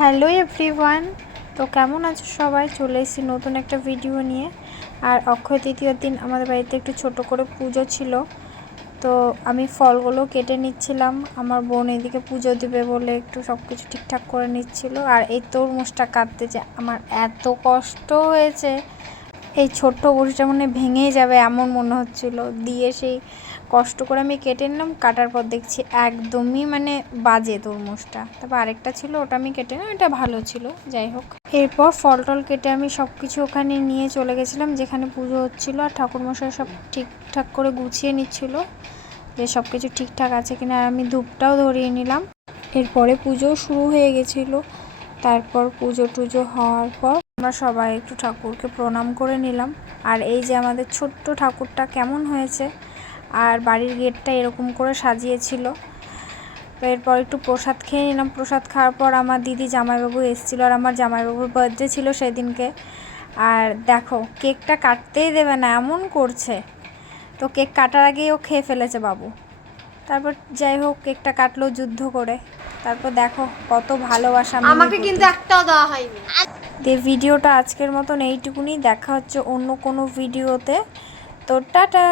Hello everyone. তো কেমন আছো সবাই? চলে এসেছি নতুন একটা ভিডিও নিয়ে। আর অক্ষয় তৃতীয় দিন আমাদের বাড়িতে একটু ছোট করে পুজো ছিল। তো আমি ফলগুলো কেটে নিচ্ছিলাম। আমার বোন এদিকে পুজো দেবে বলে একটু সব কিছু ঠিকঠাক করে নিচ্ছিল। আর এই তরমুজটা কাটতে যে আমার এত কষ্ট হয়েছে। এই ছোট্ট বড়িটা মনে ভেঙেই যাবে এমন মনে হচ্ছিল। দিয়ে সেই কষ্ট করে আমি কেটে নিলাম, কাটার পর দেখছি একদমই মানে বাজে তরমুজটা। তারপর আরেকটা ছিল, ওটা আমি কেটে নিলাম, এটা ভালো ছিল, যাই হোক। এরপর ফল টল কেটে আমি সব কিছু ওখানে নিয়ে চলে গেছিলাম, যেখানে পুজো হচ্ছিল আর ঠাকুরমশাই সব ঠিকঠাক করে গুছিয়ে নিচ্ছিল যে সব কিছু ঠিকঠাক আছে কিনা। আর আমি ধূপটাও ধরিয়ে নিলাম। এরপরে পুজো শুরু হয়ে গেছিল। তারপর পুজো টুজো হওয়ার পর আমরা সবাই একটু ঠাকুরকে প্রণাম করে নিলাম। আর এই যে আমাদের ছোট্ট ঠাকুরটা কেমন হয়েছে, আর বাড়ির গেটটা এরকম করে সাজিয়েছিল। এরপর একটু প্রসাদ খেয়ে নিলাম। প্রসাদ খাওয়ার পর আমার দিদি জামাইবাবু এসেছিল, আর আমার জামাইবাবুর বার্থডে ছিল সেদিনকে। আর দেখো, কেকটা কাটতেই দেবে না, এমন করছে। তো কেক কাটার আগেই ও খেয়ে ফেলেছে বাবু। তারপর যাই হোক, কেকটা কাটলো যুদ্ধ করে। তারপর দেখো কত ভালোবাসা আমাকে কিন্তু একটাও দেওয়া হয়নি। দিয়ে ভিডিওটা আজকের মতন এইটুকুনি। দেখা হচ্ছে অন্য কোনো ভিডিওতে। তো টাটা!